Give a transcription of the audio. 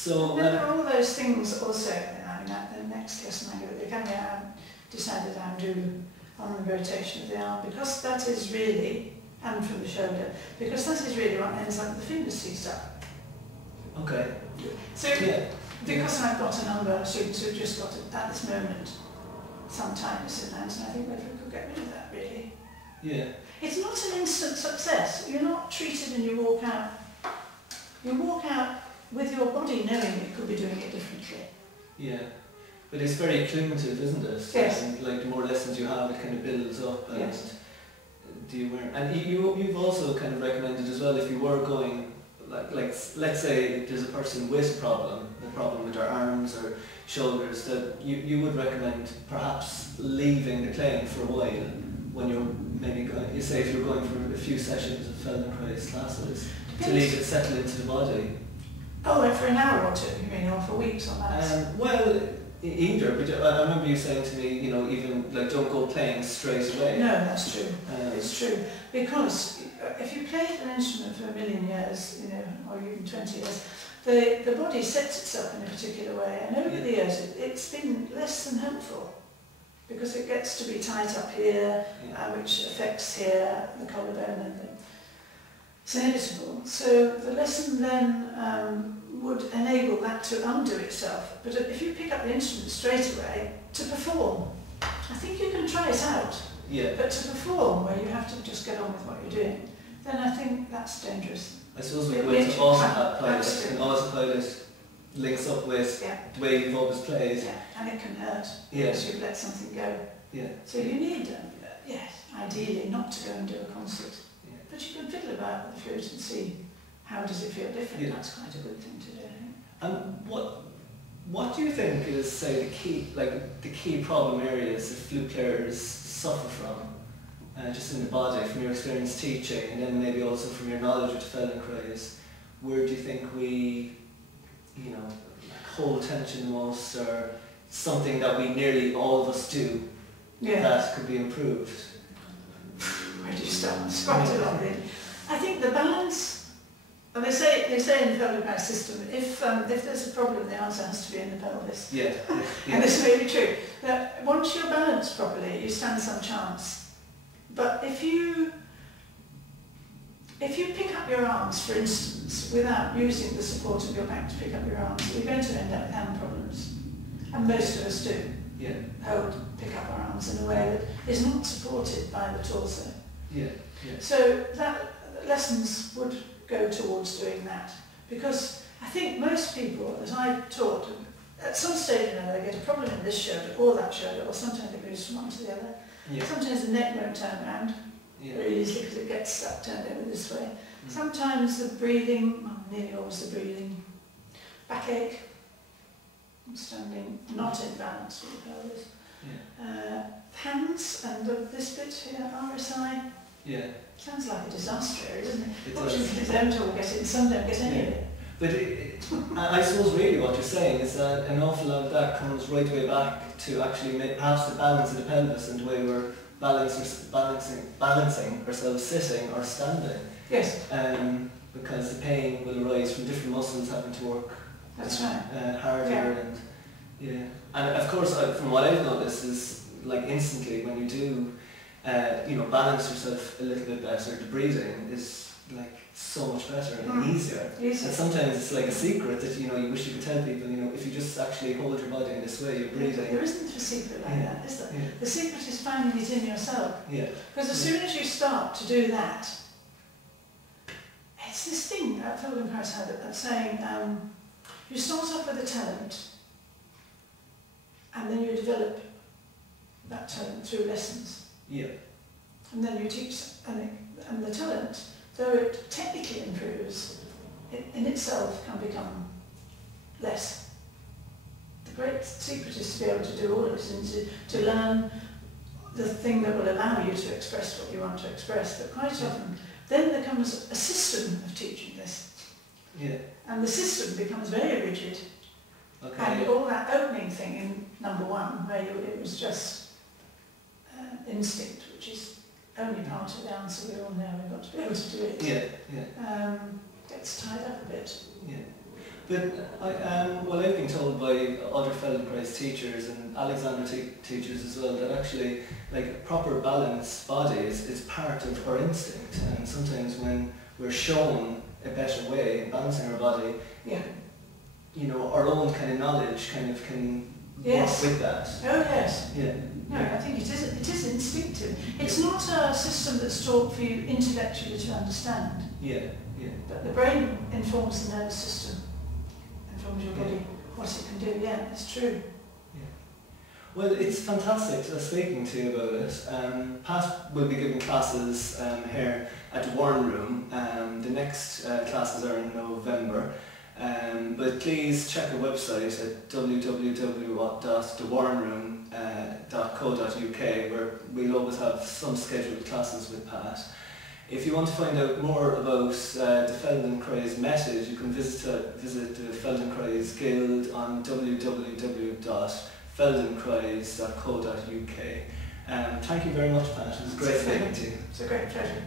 So remember all those things also, I mean, at the next lesson I go, they can decided I do on the rotation of the arm, because that is really, and from the shoulder, because that is really what ends up the fingers seized up. Okay. So, because I've got a number of students who've just got it at this moment some tightness in hands, and I think whether we could get rid of that really. Yeah. It's not an instant success. You're not treated and you walk out. You walk out with your body knowing you could be doing it differently. Yeah. But it's very cumulative, isn't it? Yes. And like the more lessons you have, it kind of builds up. And yes. And you've also kind of recommended as well, if you were going, like let's say there's a person with a problem with their arms or shoulders, that you would recommend perhaps leaving the playing for a while when you're maybe going, you say if you're going for a few sessions of Feldenkrais classes, to leave it settle into the body. Oh, for an hour or two, you mean, or for weeks or months? Well, either, but I remember you saying to me, you know, even like don't go playing straight away. No, that's true. It's true. Because if you played an instrument for a million years, you know, or even 20 years, the body sets itself in a particular way, and over the years it's been less than helpful, because it gets to be tight up here, which affects here, the collarbone, and it's inevitable. So the lesson then would enable that to undo itself. But if you pick up the instrument straight away to perform, I think you can try it out. Yeah. But to perform, where you have to just get on with what you're doing, then I think that's dangerous. I suppose we go into autopilot, and autopilot links up with the way you've always played. Yeah, and it can hurt because you've let something go. Yeah. So you need, yes, ideally not to go and do a concert. Yeah. But you can fiddle about with the flute and see how does it feel different. Yeah. That's quite a good thing to do, I think. And what do you think is, say, the key problem areas that flute players suffer from? Just in the body, from your experience teaching, and then maybe also from your knowledge of Feldenkrais, where do you think we, you know, hold tension the most, or something that we nearly all of us do that could be improved? Where do you start? It's quite a lot, really. I think the balance, and they say in the Feldenkrais system, if there's a problem, the answer has to be in the pelvis. Yeah. And this may be true. That once you're balanced properly, you stand some chance. But if you pick up your arms, for instance, without using the support of your back to pick up your arms, you're going to end up with hand problems. And most of us do. Yeah. Pick up our arms in a way that is not supported by the torso. Yeah. Yeah. So that lessons would go towards doing that. Because I think most people, as I've taught, at some stage or another they get a problem in this shoulder or that shoulder, or sometimes it moves from one to the other. Yeah. Sometimes the neck won't turn around very easily because it gets stuck turned over this way. Sometimes the breathing, well, nearly always the breathing, backache, standing not in balance with the pelvis. Hands and this bit here, RSI. Yeah. Sounds like a disaster area, doesn't it? It Fortunately, don't all get it, and some don't get any of it. But I suppose really what you're saying is that an awful lot of that comes right way back to actually perhaps the balance of the pelvis and the way we're balancing ourselves sitting or standing. Yes. Because the pain will arise from different muscles having to work harder and of course from what I've noticed is like instantly when you do balance yourself a little bit better, the breathing is like so much better and easier. And sometimes it's like a secret that you wish you could tell people, if you just actually hold your body in this way, you're breathing. There isn't a secret like that, is there? Yeah. The secret is finding it in yourself. Yeah. Because as soon as you start to do that, it's this thing that Feldenkrais had of saying, you start off with a talent, and then you develop that talent through lessons. Yeah. And then you teach, and the talent, though it technically improves, it in itself can become less. The great secret is to be able to do all of it and to learn the thing that will allow you to express what you want to express. But quite often, then there comes a system of teaching this. Yeah. And the system becomes very rigid. Okay. And all that opening thing in number one, where it was just instinct, which is only part of the answer we all know, we've got to be able to do it. Yeah, yeah. Gets tied up a bit. Yeah. But well, I've been told by other Feldenkrais teachers and Alexander teachers as well that actually, like, a proper balanced body is part of our instinct, and sometimes when we're shown a better way in balancing our body, you know, our own kind of knowledge kind of can work with that. Oh yes. Yeah. No, I think it is instinctive. It's not a system that's taught for you intellectually to understand. Yeah, yeah. But the brain informs the nervous system, informs your body what it can do. Yeah, it's true. Yeah. Well, it's fantastic speaking to you about it. Pat will be giving classes here at the Warren Room. The next classes are in November. But please check our website at www.thewarrenroom.co.uk, where we'll always have some scheduled classes with Pat. If you want to find out more about the Feldenkrais method, you can visit the Feldenkrais Guild on www.feldenkrais.co.uk. Thank you very much, Pat. It was great speaking to you. It's a great pleasure.